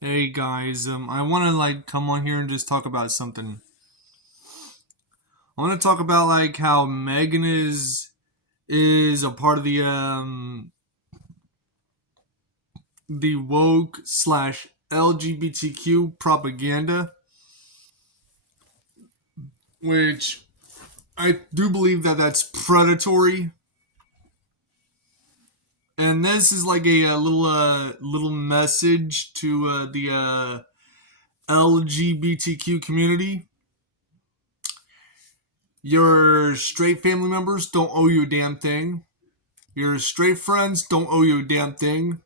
Hey guys, I want to come on here and just talk about something. I want to talk about how Megan is a part of the woke slash LGBTQ propaganda, which I do believe that that's predatory. And this is like a little message to the LGBTQ community. Your straight family members don't owe you a damn thing. Your straight friends don't owe you a damn thing.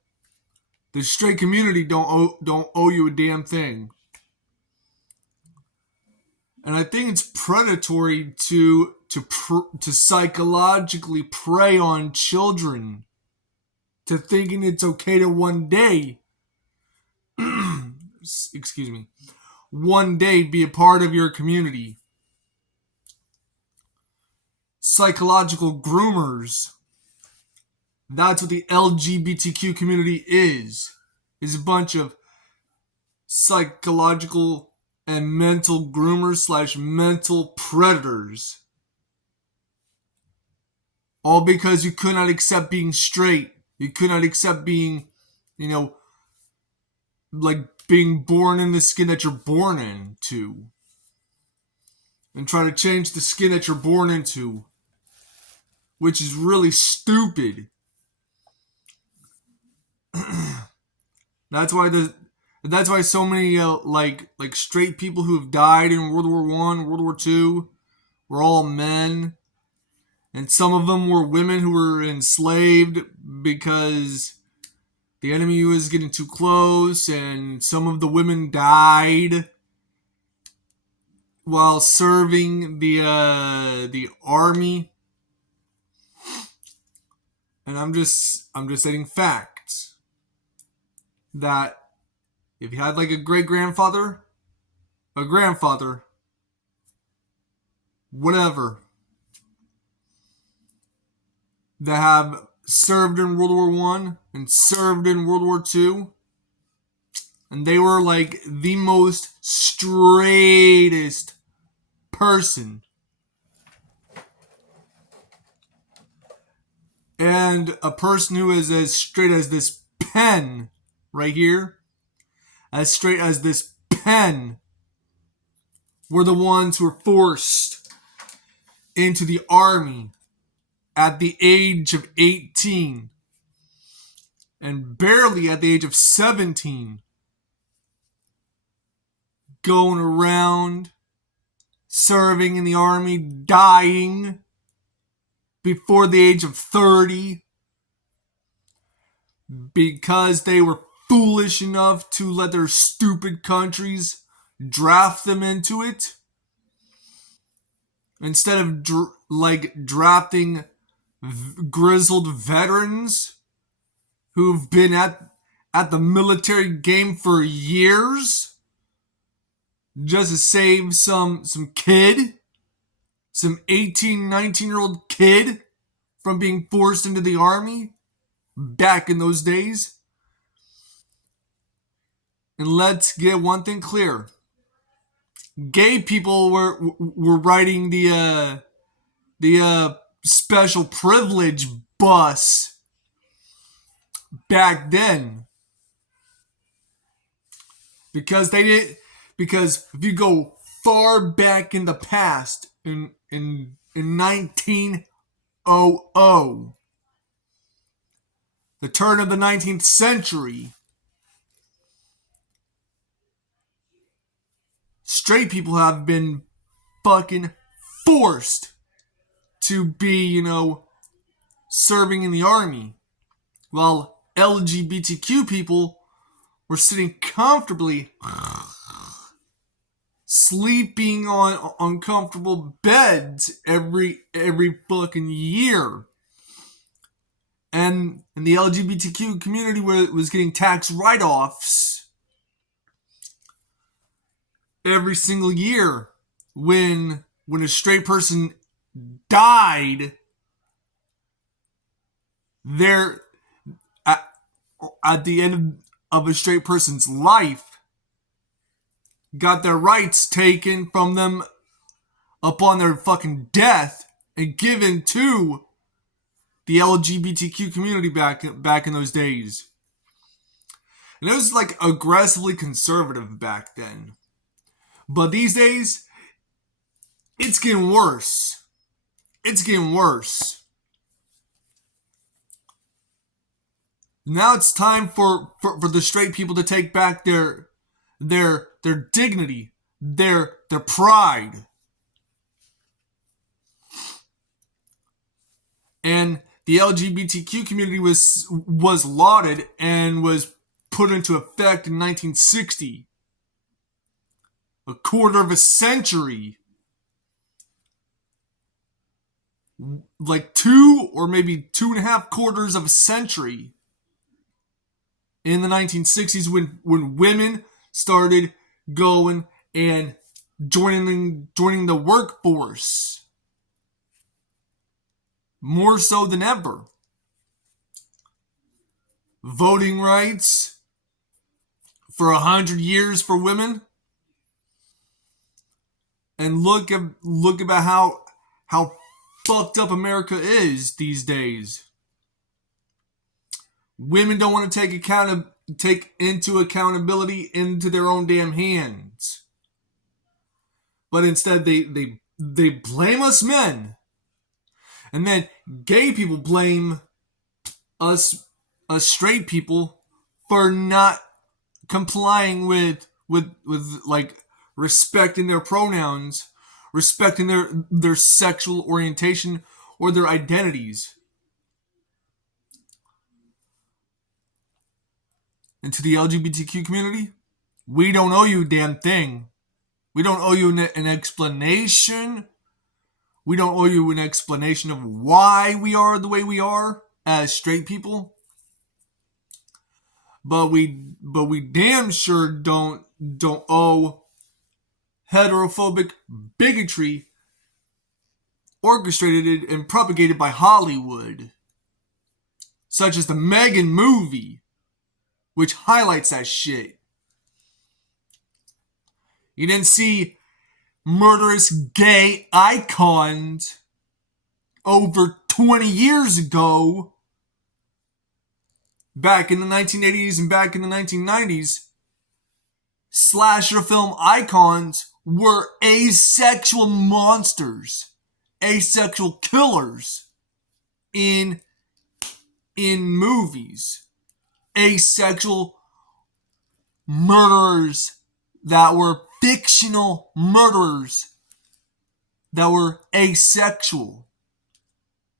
The straight community don't owe you a damn thing. And I think it's predatory to psychologically prey on children to thinking it's okay to one day, excuse me, one day be a part of your community. Psychological groomers. That's what the LGBTQ community is. Is a bunch of psychological and mental groomers slash mental predators. All because you could not accept being straight. You could not accept being, you know, being born in the skin that you're born into. And try to change the skin that you're born into. Which is really stupid. That's why that's why so many straight people who have died in World War One, World War Two, were all men, and some of them were women who were enslaved because the enemy was getting too close, and some of the women died while serving the army. And I'm just stating facts that if you had like a great grandfather, a grandfather, whatever, that have served in World War One and served in World War Two, and they were like the most straightest person. And a person who is as straight as this pen right here, as straight as this pen, were the ones who were forced into the army at the age of 18 and barely at the age of 17, going around serving in the army, dying before the age of 30 because they were foolish enough to let their stupid countries draft them into it instead of drafting grizzled veterans who've been at the military game for years just to save some kid, some 18, 19-year-old kid from being forced into the army back in those days. And let's get one thing clear. Gay people were riding the special privilege bus back then because they did because if you go far back in the past in 1900, the turn of the 19th century, straight people have been fucking forced to be, serving in the army, while LGBTQ people were sitting comfortably, sleeping on uncomfortable beds every fucking year. And the LGBTQ community was getting tax write-offs every single year when a straight person died. There at the end of a straight person's life got their rights taken from them upon their fucking death and given to the LGBTQ community back in those days. And it was like aggressively conservative back then. But these days, it's getting worse. It's getting worse. Now it's time for the straight people to take back their dignity, their pride. And the LGBTQ community was lauded and was put into effect in 1960. A quarter of a century. Like 2 or maybe 2.5 quarters of a century. In the 1960s when women started going and joining the workforce. More so than ever. Voting rights for 100 years for women. And look about how fucked up America is these days. Women don't want to take into accountability into their own damn hands. But instead they blame us men. And then gay people blame us straight people for not complying with like respecting their pronouns, respecting their sexual orientation or their identities. And to the LGBTQ community, we don't owe you a damn thing. We don't owe you an explanation. We don't owe you an explanation of why we are the way we are as straight people. But we damn sure don't owe heterophobic bigotry orchestrated and propagated by Hollywood, such as the Megan movie, which highlights that shit. You didn't see murderous gay icons over 20 years ago, back in the 1980s and back in the 1990s. Slasher film icons were asexual monsters, asexual killers in movies, asexual murderers that were fictional murderers that were asexual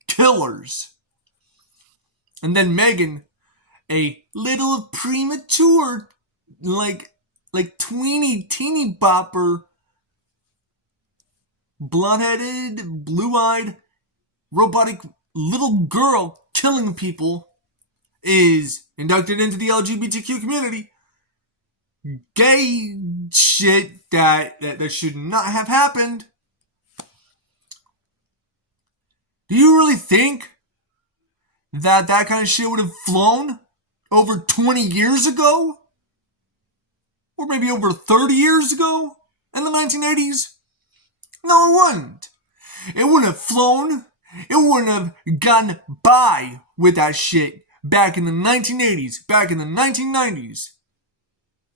killers. And then Megan, a little premature, like teeny bopper, blonde-headed, blue-eyed, robotic little girl killing people, is inducted into the LGBTQ community. Gay shit that should not have happened. Do you really think that kind of shit would have flown over 20 years ago? Or maybe over 30 years ago in the 1980s? No, it wouldn't. It wouldn't have flown. It wouldn't have gotten by with that shit back in the 1980s, back in the 1990s.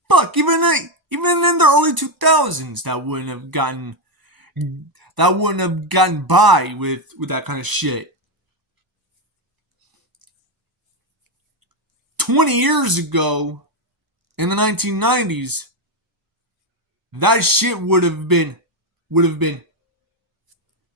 Fuck, even in the early 2000s, that wouldn't have gotten by with that kind of shit. 20 years ago, in the 1990s, that shit would have been